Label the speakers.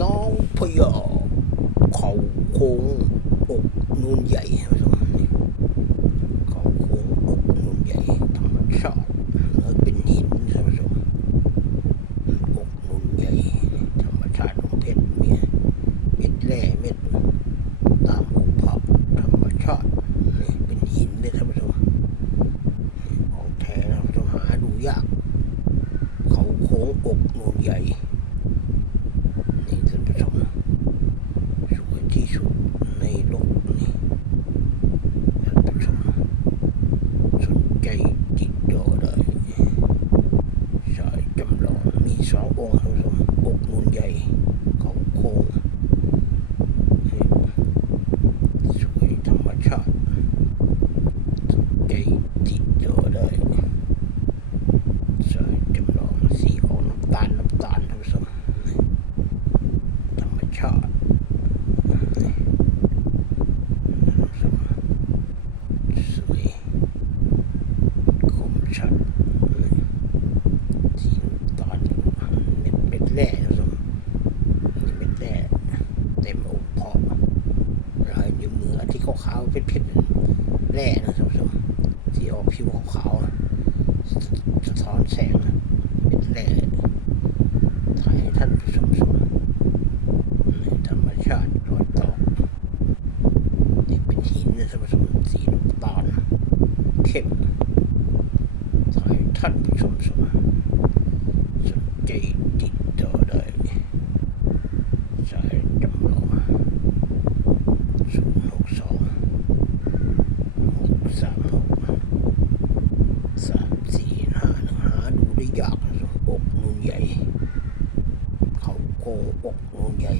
Speaker 1: น้องพญาเขาโค้งอกนูนใหญ่ท่านผู้ชมนี่เขาโค้งอกนูนใหญ่ธรรมชาติเนื้อเป็นหินท่านผู้ชมอกนูนใหญ่ธรรมชาติของเพชรเมียเม็ดแร่เม็ดตามอกเผาธรรมชาตินี่เป็นหินเลยท่านผู้ชมของแท้นะท่านผู้ชมหาดูยาก เขาโค้งอกนูนใหญ่ นี่ท่านผู้ชมสวยที่สุดในโลกนี่ท่านผู้ชมสนใจติดต่อได้สายจำลองมีสององค์ท่านผู้ชมอกนูนใหญ่เขาโค้งนี่สวยธรรมชาติสนใจติดต่อได้ สายจำลองสีออกน้ำตาลน้ำตาลท่านผู้ชมนี่ธรรมชาตินี่ท่านผู้ชมสวยคมชัดนี่สีน้ำตาลเม็ดเม็ด แร่นผู้มนี่เม็ดแร่เต็มองค์พอลายนิ้วมือที่ขาวๆเพชรๆแร่นะท่านผู้มที่ออกผิวขาวๆสะท้อนแสงเป็นแร่ถ่ายให้ท่านผู้ชมชมในธรรมชาติรอยตอกนี่เป็นหินนะท่านผู้มสีน้ำตาลเข้มถ่ายให้ท่านผู้ชมชมสนใจติดต่อได้สาย จำลองศูนย์หกสองหกสามหกสามสี่ห้าหาดูได้ยากอกนูนใหญ่ เขาโคอกนูนใหญ่